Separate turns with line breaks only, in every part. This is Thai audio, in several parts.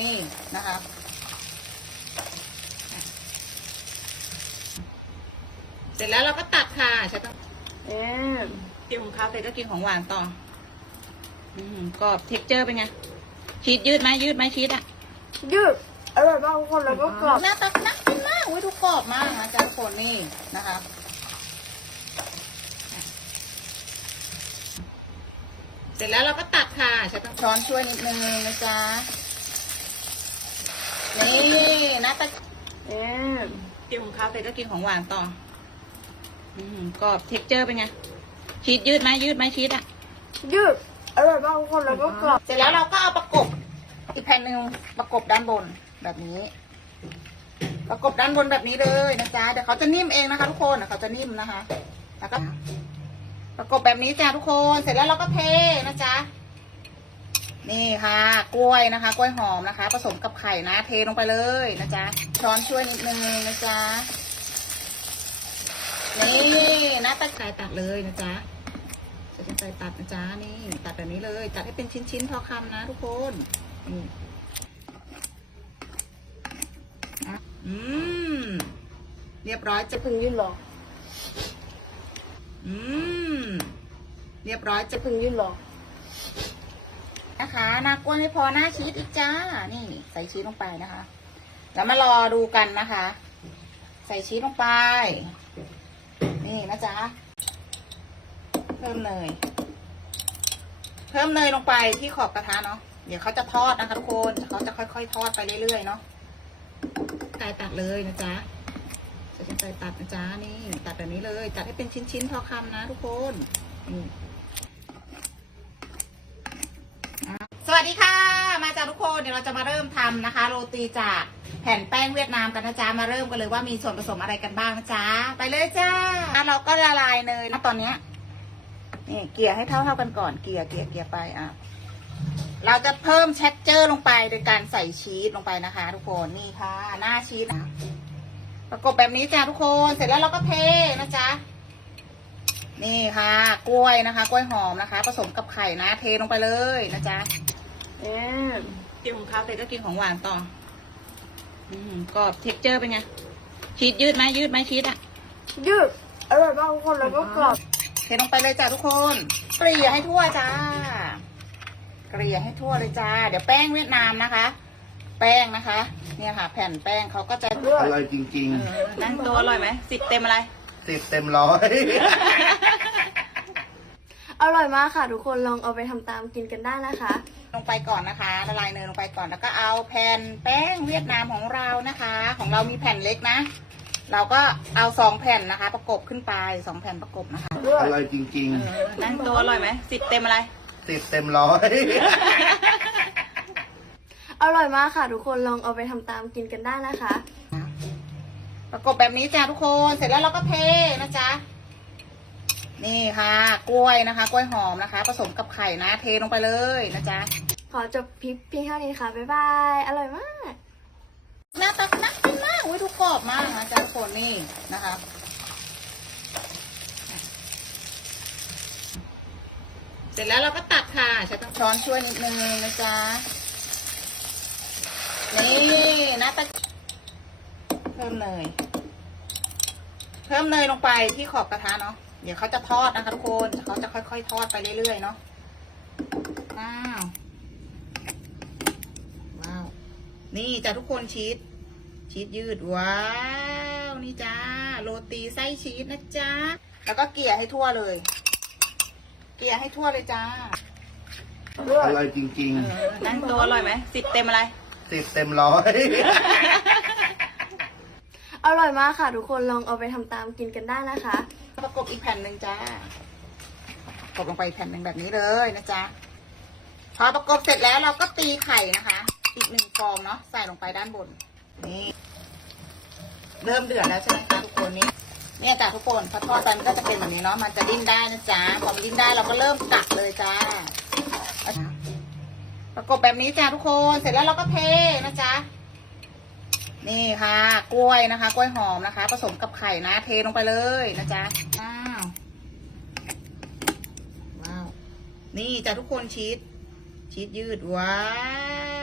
นี่นะคะเสร็จแล้วเราก็ตัดค่ะใช้ต้อง
เอ๊ะ
กินของข้าวเสร็จก็กินของหวานต่อ อืมกรอบเท็กเจอร์เป็นไงชีสยืดไหมยืดไหมชีสอะ
ยืดอร่อยมากทุกคนแล้วก็กรอบ
หน้าตาน่ากินมากอุ้ยทุกกรอบมากนะจ๊ะทุกคนนี่นะคะเสร็จแล้วเราก็ตัดค่ะใช้ต้องช้อนช่วยนิดนึงนะจ๊ะ นี่หน้าตา
เอ๊ะ
กินของข้าวเสร็จก็กินของหวานต่อ อืมกรอบเท็กเจอร์เป็นไงชีสยืดไหมยืดไหมชีสอะ
ยืดอร่อยมากทุกคนแล้วก็กรอบ
เสร็จแล้วเราก็เอาประกบ อีกแผ่นหนึ่งประกบด้านบนแบบนี้ ประกบด้านบนแบบนี้เลยนะจ๊ะเดี๋ยวเขาจะนิ่มเองนะคะ ทุกคนเดี๋ยวเขาจะนิ่มนะคะ แล้วก็ประกบแบบนี้จ้ะทุกคน เสร็จแล้วเราก็เทนะจ๊ะ นี่ค่ะ กล้วยนะคะ กล้วยหอมนะคะ ผสมกับไข่นะ เทลงไปเลยนะจ๊ะ ช้อนช่วยนิดนึงนะจ๊ะ นี่น้าตาไก่ตัดเลยนะจ๊ะจะจะไปตัดนะจ๊ะนี่ ตัดแบบนี้เลย ตัดให้เป็นชิ้นๆพอคำนะทุกคนนี่อืม เรียบร้อยจะ
ถึงยืดหรอ
อืม เรียบร้อยจะ
ถึงยืดหรอ
นะคะ หน้ากล้วไม่พอหน้าชีสอีกจ้า นี่ใส่ชีสลงไปนะคะ แล้วมารอดูกันนะคะ ใส่ชีสลงไป นี่นะจ๊ะ เพิ่มเนย เพิ่มเนยลงไปที่ขอบกระทะเนาะ เดี๋ยวเขาจะทอดนะคะทุกคน เขาจะค่อยๆ ทอดไปเรื่อยๆเนาะไก่ตัดเลยนะจ๊ะจะจะใส่ตัดนะจ๊ะนี่ ตัดแบบนี้เลย ตัดให้เป็นชิ้นๆพอคำนะทุกคนนี่อะส วัสดีค่ะ มาจากทุกคนเดี๋ยวเราจะมาเริ่มทำนะคะ โรตีจากแผ่นแป้งเวียดนามกันนะจ๊ะมาเริ่มกันเลยว่ามีส่วนผสมอะไรกันบ้างนะจ๊ะไปเลยจ้าอะเราก็ละลายเนยนะตอนเนี้ยนี่เกลี่ยให้เท่าเท่าๆกันก่อนเกลี่ยเกลี่ยเกลี่ยไปอะเราจะเพิ่มเท็กเจอร์ลงไปโดยการใส่ชีสลงไปนะคะ ทุกคนนี่ค่ะ หน้าชีสอะประกบแบบนี้จ้าทุกคนเสร็จแล้วเราก็เทนะจ๊ะนี่ค่ะ กล้วยนะคะ กล้วยหอมนะคะ ผสมกับไข่นะ เทลงไปเลยนะจ๊ะ
เอ๊ะ
กินของข้าวเสร็จก็กินของหวานต่อ อืมกรอบเท็กเจอร์เป็นไง ชีสยืดไหมยืดไหมชีสอะ
ยืดอร่อยมากทุกคนแล้วก็กรอบ
เทลงไปเลยจ้าทุกคน เกลี่ยให้ทั่วจ้า เกลี่ยให้ทั่วเลยจ้า เดี๋ยวแป้งเวียดนามนะคะ แป้งนะคะ เนี่ยค่ะ แผ่นแป้งเขาก็จะ
อร่อยจริง
เออนั่งตัวอร่อยไหมสิบเต็มอะไร
ๆสิบเต็มร้อย
อร่อยมากค่ะทุกคนลองเอาไปทำตามกินกันได้นะคะ
ลงไปก่อนนะคะ ละลายเนยลงไปก่อนแล้วก็เอาแผ่นแป้งเวียดนามของเรานะคะ ของเรามีแผ่นเล็กนะ เราก็เอาสองแผ่นนะคะ ประกบขึ้นไปสองแผ่นประกบนะคะ
อร่อยจริง
เออนั่งตัวอร่อยไหมสิบเต็มอะไร
ๆสิบเต็มร้อย
อร่อยมากค่ะทุกคนลองเอาไปทำตามกินกันได้นะคะ
ประกบแบบนี้จ้าทุกคน เสร็จแล้วเราก็เทนะจ๊ะ นี่ค่ะ กล้วยนะคะ กล้วยหอมนะคะ ผสมกับไข่นะ เทลงไปเลยนะจ๊ะ
ขอจบคลิปเพียงเท่านี้ค่ะ บ๊ายบาย อร่อยมาก
หน้าตาน่ากินมากอุ้ยทุกกรอบมากนะจ๊ะทุกคนนี่นะคะเสร็จแล้วเราก็ตัดค่ะ ใช้ต้องช้อนช่วยนิดนึงนะจ๊ะ นี่หน้าตาเพิ่มเนยเพิ่มเนยลงไปที่ขอบกระทะเนาะ เดี๋ยวเขาจะทอดนะคะทุกคนเขาจะค่อยๆ ทอดไปเรื่อยๆเนาะว้าวว้าวนี่จ้ะทุกคนชีสชีสยืดว้าวนี่จ้าโรตีไส้ชีสนะจ๊ะแล้วก็เกลี่ยให้ทั่วเลย เกลี่ยให้ทั่วเลยจ้า
อร่อยจริง
เออนั่งตัวอร่อยไหมสิบเต็มอะไร
ๆสิบเต็มร้อย
อร่อยมากค่ะทุกคนลองเอาไปทำตามกินกันได้นะคะ
ประกบอีกแผ่นหนึ่งจ้าประกบลงไปแผ่นหนึ่งแบบนี้เลยนะจ๊ะพอประกบเสร็จแล้วเราก็ตีไข่นะคะ อีกหนึ่งฟองเนาะใส่ลงไปด้านบน นี่ เริ่มเดือดแล้วใช่ไหมคะทุกคนนี่เนี่ยจ้ะทุกคนพอทอดไปมันก็จะเป็นแบบนี้เนาะมันจะดิ้นได้นะจ๊ะพอมันดิ้นได้เราก็เริ่มตักเลยจ้าประกบแบบนี้จ้าทุกคนเสร็จแล้วเราก็เทนะจ๊ะนี่ค่ะ กล้วยนะคะ กล้วยหอมนะคะ ผสมกับไข่นะ เทลงไปเลยนะจ๊ะ ว้าว ว้าว นี่จ้ะทุกคนชีสชีสยืด ว้า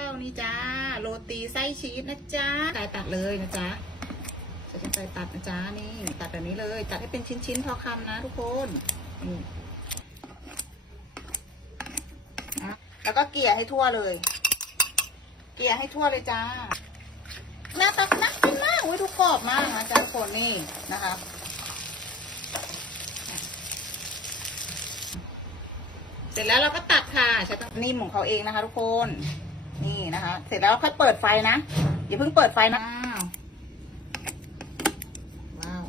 ว นี่จ้าโรตีไส้ชีสนะจ๊ะกายตัดเลยนะจ๊ะจะจะไปตัดนะจ๊ะนี่ ตัดแบบนี้เลย ตัดให้เป็นชิ้นๆพอคำนะ ทุกคนนี่นะแล้วก็เกลี่ยให้ทั่วเลย เกลี่ยให้ทั่วเลยจ้าหน้าตักนักกินมากอุ้ยทุกกรอบมากนะจ๊ะทุกคนนี่นะคะ เส ร็จแล้วเราก็ตัดค่ะใช้ตะนิ่มของเขาเองนะคะ ทุกคน นี่นะคะ เสร็จแล้วค่อยเปิดไฟนะอย่าเพิ่งเปิดไฟนะว้าวว้าว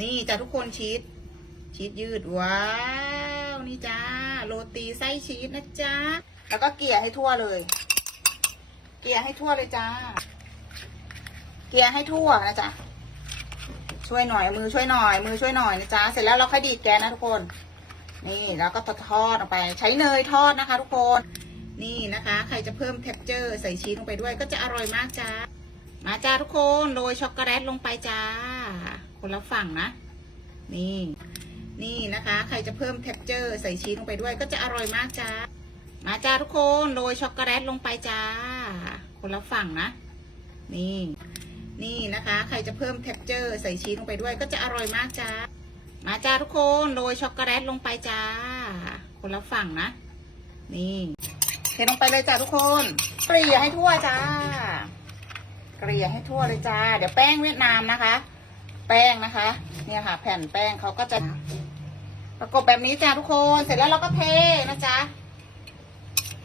นี่จ้ะทุกคนชีสชีสยืดว้าวนี่จ้าโรตีไส้ชีสนะจ๊ะแล้วก็เกลี่ยให้ทั่วเลย เกลี่ยให้ทั่วเลยจ้า เกลี่ยให้ทั่วนะจ๊ะช่วยหน่อยมือช่วยหน่อย มือช่วยหน่อยนะจ๊ะเสร็จแล้วเราค่อยดีดแกสนะทุกคน นี่แล้วก็ทอดออกไป ใช้เนยทอดนะคะ ทุกคน นี่นะคะ ใครจะเพิ่มเท็กเจอร์ใส่ชีสลงไปด้วยก็จะอร่อยมากจ้า มาจ้าทุกคนโรยช็อกโกแลตลงไปจ้า คนละฝั่งนะ นี่ นี่นะคะ ใครจะเพิ่มเท็กเจอร์ใส่ชีสลงไปด้วยก็จะอร่อยมากจ้า มาจ้าทุกคนโรยช็อกโกแลตลงไปจ้า คนละฝั่งนะ นี่ นี่นะคะ ใครจะเพิ่มเท็กเจอร์ใส่ชีสลงไปด้วยก็จะอร่อยมากจ้า มาจ้าทุกคนโรยช็อกโกแลตลงไปจ้า คนละฝั่งนะ นี่เทลงไปเลยจ้าทุกคนเกลี่ยให้ทั่วจ้าเกลี่ยให้ทั่วเลยจ้า เดี๋ยวแป้งเวียดนามนะคะ แป้งนะคะ เนี่ยค่ะ แผ่นแป้งเขาก็จะประกบแบบนี้จ้าทุกคนเสร็จแล้วเราก็เทนะจ๊ะ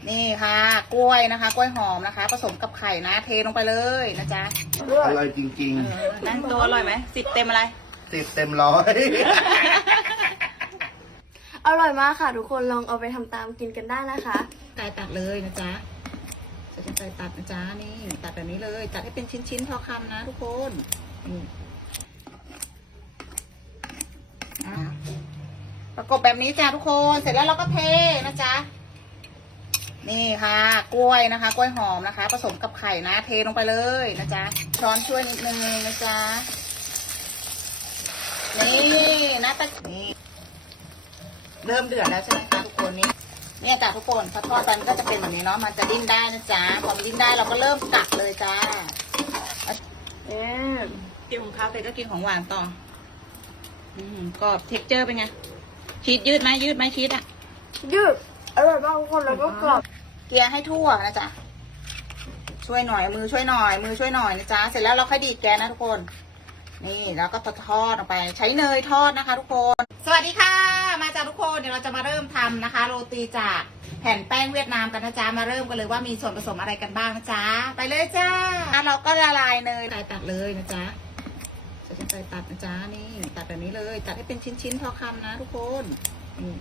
นี่ค่ะ กล้วยนะคะ กล้วยหอมนะคะ ผสมกับไข่นะ เทลงไปเลยนะจ๊ะ
อร่อยจริง
นั่งตัวอร่อยไหมสิบเต็มอะไร
ๆติดเต็มร้อย
อร่อยมากค่ะ ทุกคนลองเอาไปทำตามกินกันได้นะคะ
กายตัดเลยนะจ๊ะจะจะไปตัดนะจ๊ะนี่ตัดแบบนี้เลย ตัดให้เป็นชิ้นๆพอคำนะทุกคนนี่อะประกบแบบนี้จ้ะทุกคนเสร็จแล้วเราก็เทนะจ๊ะนี่ค่ะ กล้วยนะคะ กล้วยหอมนะคะ ผสมกับไข่นะ เทลงไปเลยนะจ๊ะช้อนช่วยนิดนึงนะจ๊ะ นี่นะตะนี่เริ่มเดือดแล้วใช่ไหมคะทุกคนนี่เนี่ยจ้ะทุกคนพอทอดไปมันก็จะเป็นแบบนี้เนาะมันจะดิ้นได้นะจ๊ะพอมันดิ้นได้เราก็เริ่มกัดเลยจ้า
เอ๊ะ
กินของข้าวเสร็จก็กินของหวานต่อ อืมกรอบเท็กเจอร์เป็นไงชีสยืดไหมยืดไหมชีสอะ
ยืดอร่อยมากทุกคนแล้วก็กรอบ
เกลี่ยให้ทั่วนะจ๊ะช่วยหน่อยมือช่วยหน่อย มือช่วยหน่อยนะจ๊ะเสร็จแล้วเราค่อยดีดแกสนะทุกคน นี่แล้วก็ทอดออกไป ใช้เนยทอดนะคะ ทุกคน สวัสดีค่ะ มาจากทุกคนเดี๋ยวเราจะมาเริ่มทำนะคะ โรตีจากแผ่นแป้งเวียดนามกันนะจ๊ะมาเริ่มกันเลยว่ามีส่วนผสมอะไรกันบ้างนะจ๊ะไปเลยจ้าอะเราก็ละลายเนยใส่ตัดเลยนะจ๊ะจะจะไปตัดนะจ๊ะนี่ตัดแบบนี้เลยตัดให้เป็นชิ้นๆพอคำนะ ทุกคนนี่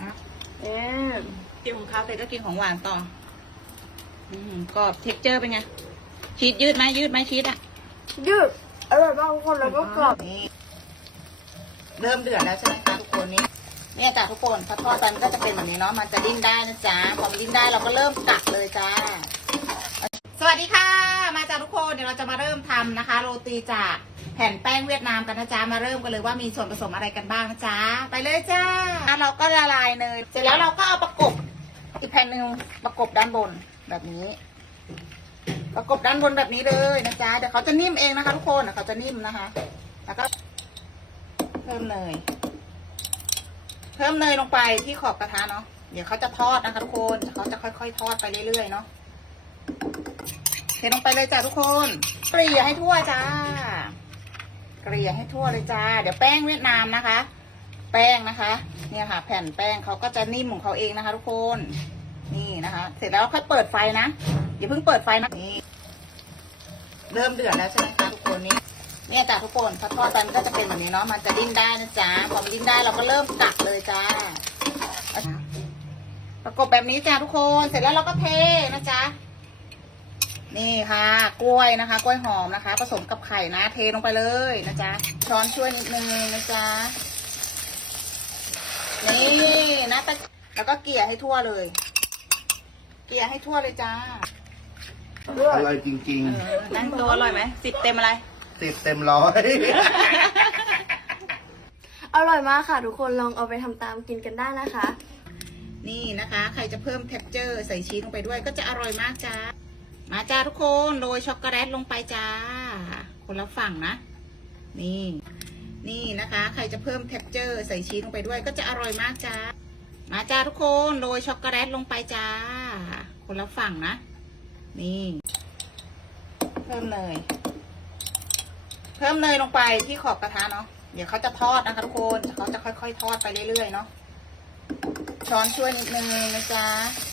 อะ
เอ๊ะ
กินของข้าวเสร็จก็กินของหวานต่อ อืมกรอบเท็กเจอร์เป็นไง ชีสยืดไหมยืดไหมชีสอะ
ยืดอร่อยมากทุกคนแล้วก็กรอบ
นี่เริ่มเดือดแล้วใช่ไหมคะทุกคนนี่เนี่ยจ้ะทุกคนพอทอดไปมันก็จะเป็นแบบนี้เนาะมันจะดิ้นได้นะจ๊ะพอมันดิ้นได้เราก็เริ่มกัดเลยจ้า สวัสดีค่ะ มาจากทุกคนเดี๋ยวเราจะมาเริ่มทำนะคะ โรตีจากแผ่นแป้งเวียดนามกันนะจ๊ะมาเริ่มกันเลยว่ามีส่วนผสมอะไรกันบ้างนะจ๊ะไปเลยจ้าอะเราก็ละลายเนยเสร็จแล้วเราก็เอาประกบอีกแผ่นหนึ่งประกบด้านบนแบบนี้ ประกบด้านบนแบบนี้เลยนะจ๊ะเดี๋ยวเขาจะนิ่มเองนะคะ ทุกคนเขาจะนิ่มนะคะ แล้วก็เพิ่มเนยเพิ่มเนยลงไปที่ขอบกระทะเนาะเดี๋ยวเขาจะทอดนะคะทุกคนเขาจะค่อยๆ ทอดไปเรื่อยๆเนาะเทลงไปเลยจ้ะทุกคนเกลี่ยให้ทั่วจ้าเกลี่ยให้ทั่วเลยจ้า เดี๋ยวแป้งเวียดนามนะคะ แป้งนะคะ เนี่ยค่ะ แผ่นแป้งเขาก็จะนิ่มของเขาเองนะคะ ทุกคน นี่นะคะ เสร็จแล้วค่อยเปิดไฟนะอย่าเพิ่งเปิดไฟนะนี่ เริ่มเดือดแล้วใช่ไหมคะทุกคนนี่เนี่ยจ้ะทุกคนพอทอดไปมันก็จะเป็นแบบนี้เนาะมันจะดิ้นได้นะจ๊ะพอมันดิ้นได้เราก็เริ่มกัดเลยจ้าประกบแบบนี้จ้ะทุกคนเสร็จแล้วเราก็เทนะจ๊ะนี่ค่ะ กล้วยนะคะ กล้วยหอมนะคะ ผสมกับไข่นะเทลงไปเลยนะจ๊ะช้อนช่วยนิดนึงนะจ๊ะนี่นะตะแล้วก็เกลี่ยให้ทั่วเลย เกลี่ยให้ทั่วเลยจ้า
อร่อยจริง
นั่งตัวอร่อยไหมสิบเต็มอะไร
ๆ ติดเต็มร้อย
อร่อยมากค่ะ ทุกคนลองเอาไปทำตามกินกันได้นะคะ
นี่นะคะนะคะ ใครจะเพิ่มเท็กเจอร์ใส่ชีสลงไปด้วยก็จะอร่อยมากจ้า มาจ้าทุกคนโรยช็อกโกแลตลงไปจ้า คนละฝั่งนะ นี่ นี่นะคะ ใครจะเพิ่มเท็กเจอร์ใส่ชีสลงไปด้วยก็จะอร่อยมากจ้า มาจ้าทุกคนโรยช็อกโกแลตลงไปจ้า คนละฝั่งนะ นี่ เพิ่มเนยเพิ่มเนยลงไปที่ขอบกระทะเนาะเดี๋ยวเขาจะทอดนะคะทุกคนเขาจะค่อยๆ ทอดไปเรื่อยๆเนาะช้อนช่วยนิดนึงนะจ๊ะ